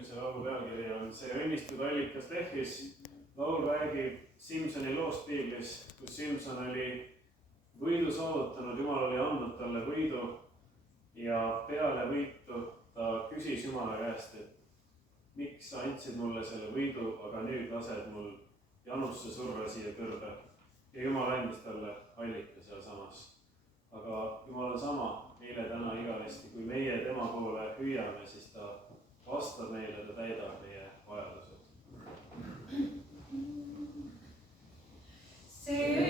järgmise laulu pealkiri on See õnnistud allikas lehvis. Laul räägib Simsoni loost piiblis, kus Simson oli võidu saavutanud, Jumal oli andnud talle võidu ja peale võitu ta küsis Jumala käest, et miks sa andsid mulle selle võidu, aga nüüd lased mul janusse surra siia kõrbe. Ja Jumal andis talle allika sealsamas. Aga Jumal on sama meile täna igavesti, kui meie tema poole hüüame, siis ta vastab meile, ta täidab meie vajadused. See